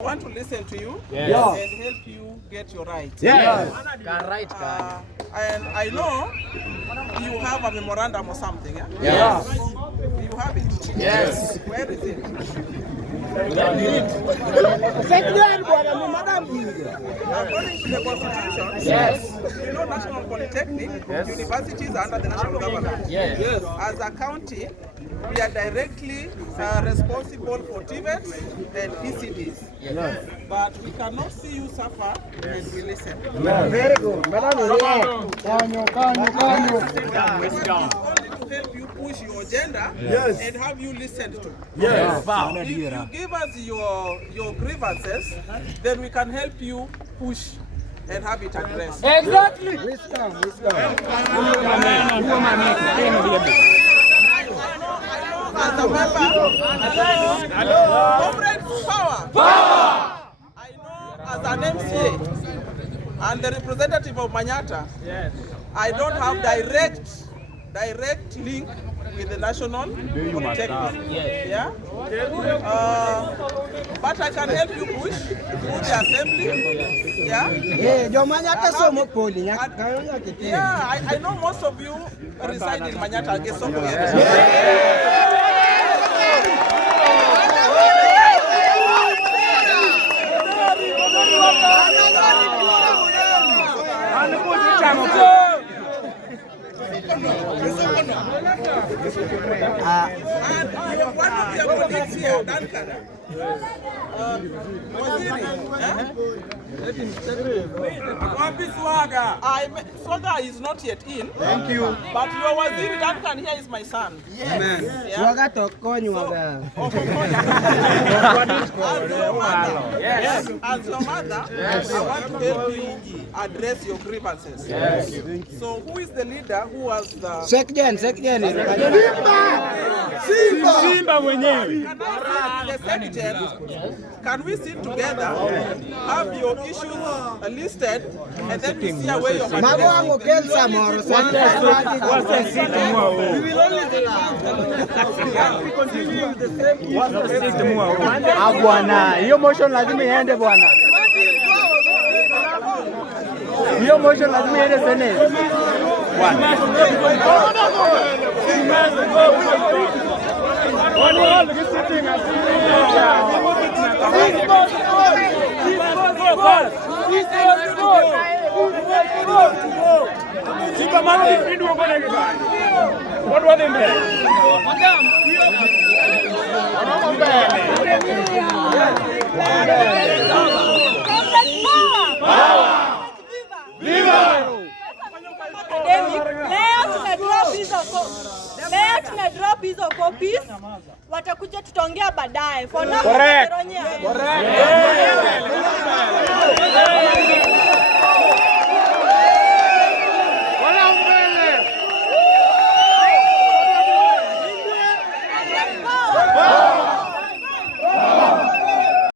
I want to listen to you and help you get your rights. And I know you have a memorandum or something. Yeah? Yes. You have it? Yes. Where is it? According to the Constitution, you know, National Polytechnic, universities are under the national government. Yes. As a county, we are directly responsible for TVETs and PCDs. Yes. But we cannot see you suffer and we listen. Very good. It's only to help you push your agenda and have you listened to. Yes. If you give us your grievances, then we can help you push and have it addressed. Exactly. As a member, comrade power. I know as an MCA and the representative of Manyata, I don't have direct link with the National Polytechnic. Yeah? But I can help you push through the assembly. Yeah? I know most of you reside in Manyata Gesoko area. One of your colleagues here, Duncan, Swaga is not yet in. Thank you. But your Waziri Duncan here is my son. Amen. As your mother, I want to help you address your grievances. So who is the leader who was the... Second. Simba mwenyewe. Can we sit together, have your issues listed, and then we see where your money bwana, hiyo motion lazima iende bwana. Hiyo motion lazima iende Senate. Bwana. Leo tuna drop hizo copies, watakuja tutaongea baadaye. For now, correct.